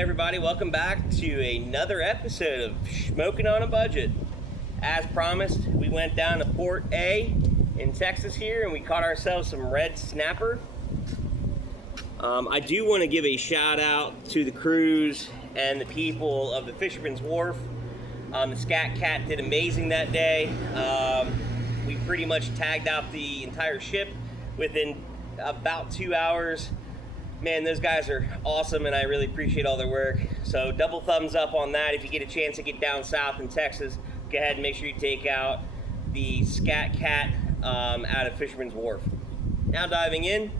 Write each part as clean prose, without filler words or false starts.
everybody, welcome back to another episode of Shmokin on a Budget. As promised, we went down to Port A in Texas here and we caught ourselves some red snapper. I do want to give a shout out to the crews and the people of the Fisherman's Wharf. The Scat Cat did amazing that day. We pretty much tagged out the entire ship within about 2 hours. Man, those guys are awesome and I really appreciate all their work. So double thumbs up on that. If you get a chance to get down south in Texas, go ahead and make sure you take out the Scat Cat out of Fisherman's Wharf. Now diving in.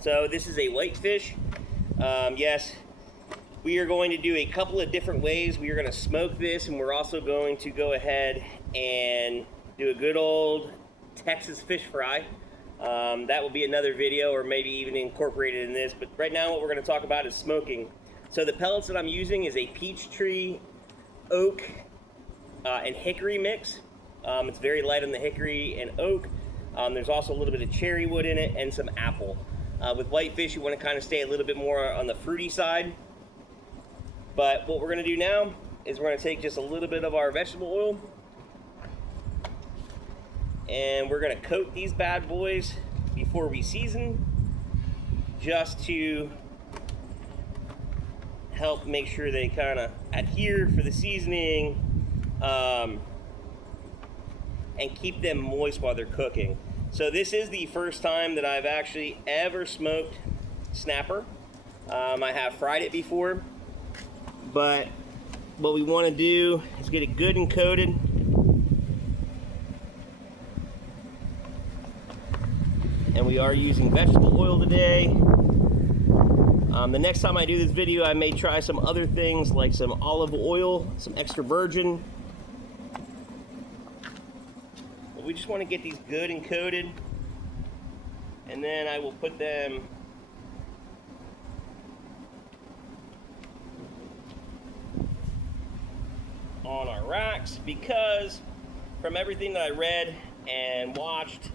So this is a whitefish. Yes, we are going to do a couple of different ways. We are going to smoke this, and we're also going to go ahead and do a good old Texas fish fry. That will be another video, or maybe even incorporated in this, but right now what we're going to talk about is smoking. So the pellets that I'm using is a peach tree, oak, and hickory mix. It's very light on the hickory and oak. There's also a little bit of cherry wood in it and some apple. With whitefish, you want to kind of stay a little bit more on the fruity side. But what we're going to do now is we're going to take just a little bit of our vegetable oil and we're going to coat these bad boys before we season, just to help make sure they kind of adhere for the seasoning and keep them moist while they're cooking. So this is the first time that I've actually ever smoked snapper. I have fried it before, but what we want to do is get it good and coated. And we are using vegetable oil today. The next time I do this video, I may try some other things like some olive oil, some extra virgin. But we just want to get these good and coated. And then I will put them on our racks, because from everything that I read and watched,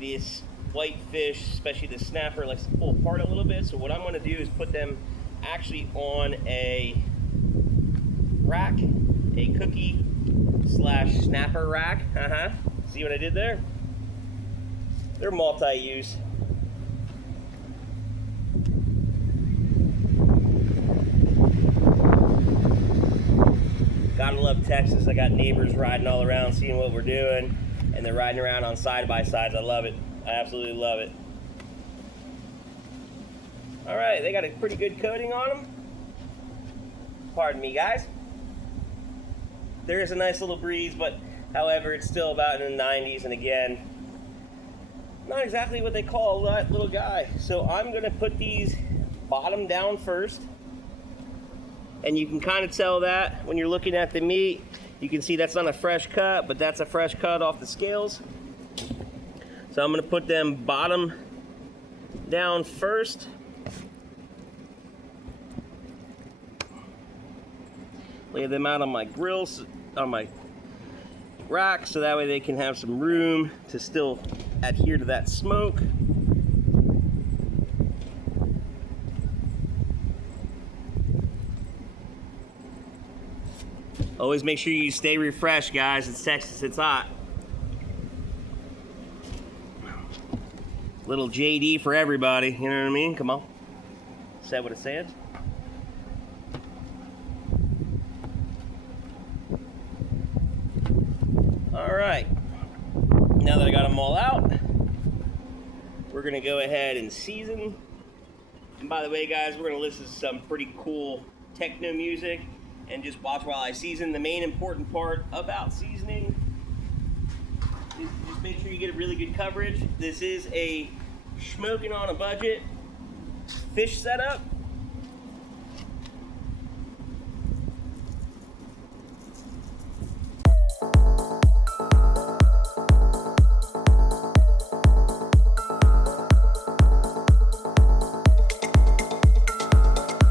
this whitefish, especially the snapper, likes to pull apart a little bit. So what I'm going to do is put them actually on a rack, a cookie / snapper rack. See what I did there? They're multi-use. Gotta love Texas. I got neighbors riding all around seeing what we're doing, and they're riding around on side-by-sides. I love it. I absolutely love it. All right, they got a pretty good coating on them. Pardon me, guys. There is a nice little breeze, but however, it's still about in the 90s, and again, not exactly what they call a little guy. So I'm gonna put these bottom down first, and you can kind of tell that when you're looking at the meat. You can see that's not a fresh cut, but that's a fresh cut off the scales. So I'm going to put them bottom down first. Lay them out on my grills, on my rack, so that way they can have some room to still adhere to that smoke. Always make sure you stay refreshed, guys. It's Texas, it's hot. Little JD for everybody, you know what I mean? Come on. Say what it said. All right. Now that I got them all out, we're gonna go ahead and season. And by the way, guys, we're gonna listen to some pretty cool techno music and just watch while I season. The main important part about seasoning is just make sure you get a really good coverage. This is a Shmokin on a budget fish setup.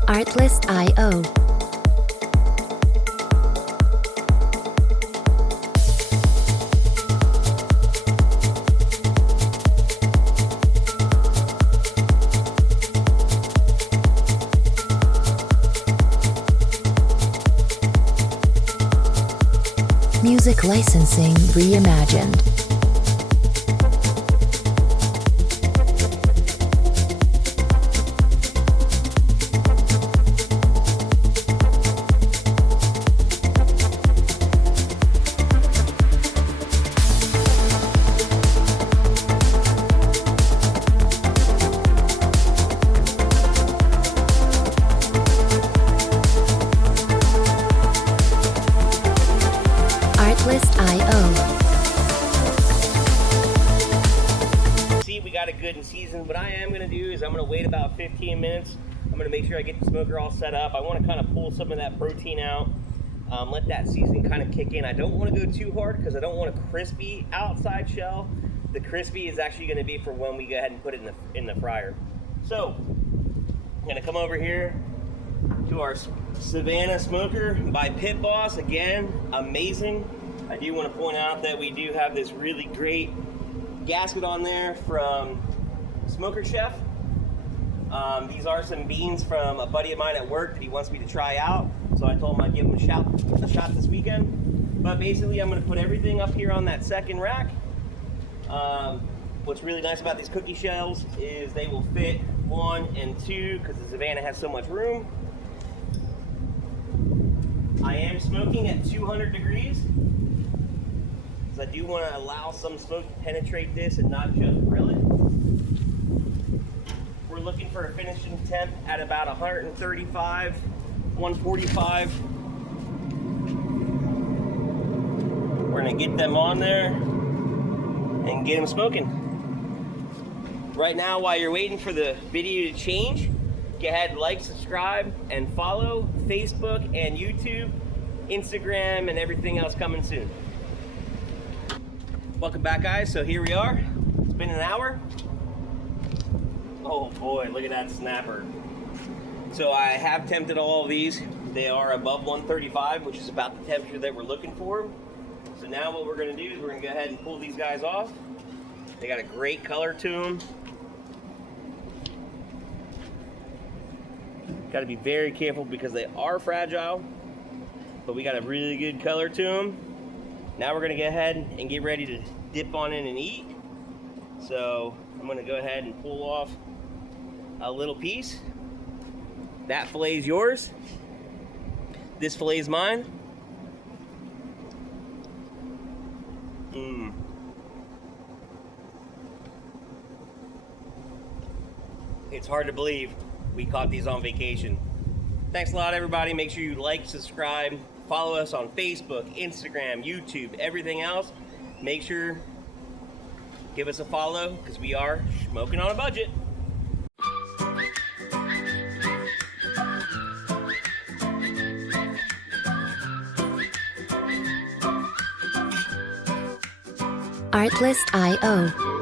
Artlist.io. Music licensing reimagined. See, we got it good and seasoned. What I am going to do is I'm going to wait about 15 minutes. I'm going to make sure I get the smoker all set up. I want to kind of pull some of that protein out, let that seasoning kind of kick in. I don't want to go too hard because I don't want a crispy outside shell. The crispy is actually going to be for when we go ahead and put it in the fryer. So I'm going to come over here to our Savanah smoker by PitBoss. Again, amazing. I do want to point out that we do have this really great gasket on there from Smoker Chef. These are some beans from a buddy of mine at work that he wants me to try out. So I told him I'd give him a shot this weekend. But basically I'm going to put everything up here on that second rack. What's really nice about these cookie shells is they will fit 1 and 2 because the Savanah has so much room. I am smoking at 200 degrees. I do want to allow some smoke to penetrate this and not just grill it. We're looking for a finishing temp at about 135, 145. We're going to get them on there and get them smoking. Right now, while you're waiting for the video to change, go ahead, like, subscribe, and follow Facebook and YouTube, Instagram, and everything else coming soon. Welcome back, guys. So here we are. It's been an hour. Oh boy, look at that snapper. So I have tempted all of these. They are above 135, which is about the temperature that we're looking for. So now what we're going to do is we're going to go ahead and pull these guys off. They got a great color to them. Got to be very careful because they are fragile, but we got a really good color to them. Now we're gonna go ahead and get ready to dip on in and eat. So I'm gonna go ahead and pull off a little piece. That fillet is yours. This fillet is mine. It's hard to believe we caught these on vacation. Thanks a lot, everybody. Make sure you like, subscribe, follow us on Facebook, Instagram, YouTube, everything else. Make sure, give us a follow, because we are smoking on a budget. Artlist.io